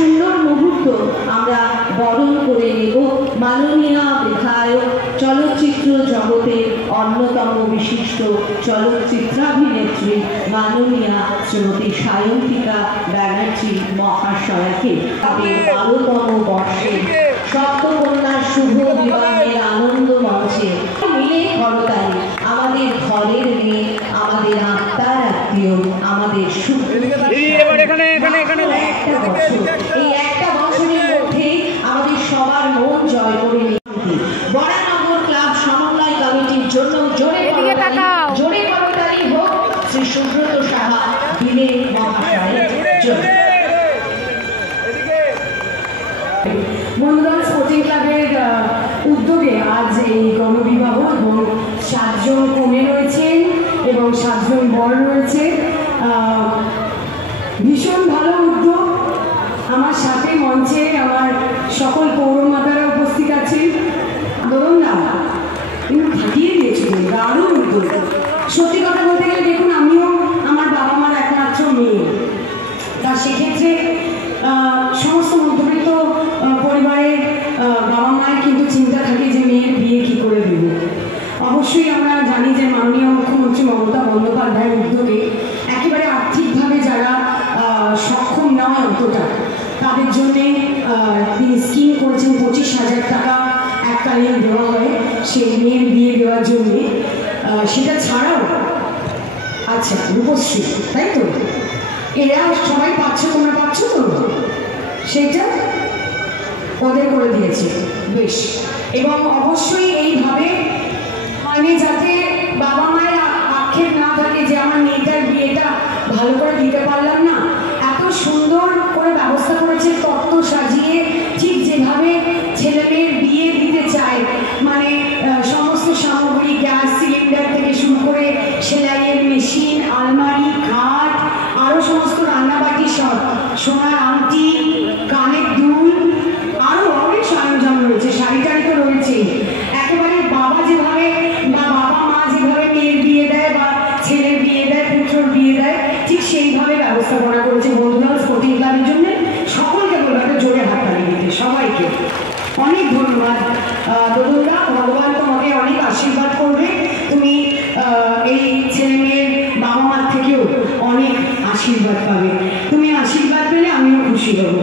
সুন্দর মুহূর্ত আমরা বরণ করে নেব মাননীয় বিধায়ক, চলচ্চিত্র জগতের অন্যতম বিশিষ্ট চলচ্চিত্রাভিনেত্রী মাননীয়া শ্রীমতী সায়ন্তিকা ব্যানার্জি মহাশয়াকে তাদের 12তম বর্ষের সপ্তকন্যার শুভ বিবাহের আনন্দ মঞ্চে মিলে করতালি। আমাদের ঘরের মেয়ে, আমাদের আত্মার আত্মীয়, আমাদের সুখ। এই একটা বছরের মধ্যেই আমাদের সবার মন জয় করে নিতে বরানগর ক্লাব সমন্বয় কমিটির জন্য জোরে করতালি হোক শ্রী সুব্রত সাহা দিনে মহাশয়ের জন্য। মন্ডল স্পোর্টিং ক্লাবের উদ্যোগে আজ এই গণবিবাহ এবং 7 জন কনে রয়েছেন এবং 7 জন বর রয়েছে। ভীষণ ভালো উদ্যোগ। আমার সাথে মঞ্চে আমার সকল পৌরমাতারা উপস্থিত আছেন। ধরুন না, কিন্তু ফাটিয়ে দিয়েছিল, দারুণ উদ্যোগ। সত্যি কথা বলতে গেলে দেখুন, আমিও আমার বাবা মার একমাত্র মেয়ে, তা সেক্ষেত্রে সমস্ত মধ্যবিত্ত পরিবারের বাবা মায়ের কিন্তু চিন্তা থাকে যে মেয়ের বিয়ে কী করে দেব। অবশ্যই আমরা জানি যে মাননীয় মুখ্যমন্ত্রী মমতা বন্দ্যোপাধ্যায়ের উদ্যোগে একেবারে আর্থিকভাবে যারা সক্ষম নয় অতটা, তাদের জন্যে তিনি স্কিম করেছেন 25,000 টাকা এককালীন দেওয়া হয় সেই মেয়ের বিয়ে দেওয়ার জন্যে। সেটা ছাড়াও আচ্ছা রূপশ্রী, তাই তো এরা সবাই পাচ্ছ, তোমরা পাচ্ছ তো, সেইটা ওদের করে দিয়েছে বেশ। এবং অবশ্যই এইভাবে মানে যাতে বাবা মায়ের আক্ষেপ না থাকে যে আমার মেয়েটার বিয়েটা ভালো করে দিতে পারলাম না, এত সুন্দর করে ব্যবস্থা করেছে তত্ত্ব সাজিয়ে, ঠিক যেভাবে ছেলে মেয়ের বিয়ে দিতে চায়, মানে সমস্ত সামগ্রী, গ্যাস সিলিন্ডার থেকে শুরু করে সেলাইয়ের মেশিন, আলমারি, খাট, আরও সমস্ত রান্নাবাটি, সব সোনার আংটি, কানের দুল, আরও অনেক সরঞ্জাম রয়েছে, শাড়ি টাড়ি তো রয়েছেই। একেবারে বাবা যেভাবে বা বাবা মা যেভাবে মেয়ের বিয়ে দেয় বা ছেলের বিয়ে দেয়, পুত্রর বিয়ে দেয়, ঠিক সেইভাবে ব্যবস্থাপনা করেছে বন্ধুরাল স্পোর্টিং ক্লাবের জন্য। সকলকে বলবো একটা জোরে হাততালি দিতে, সবাইকে অনেক ধন্যবাদ। দোদুলদা, ভগবান তোমাকে অনেক আশীর্বাদ করবে, তুমি এই ছেলে মেয়ের বাবা মার থেকেও অনেক আশীর্বাদ পাবে। তুমি আশীর্বাদ পেলে আমিও খুশি হব।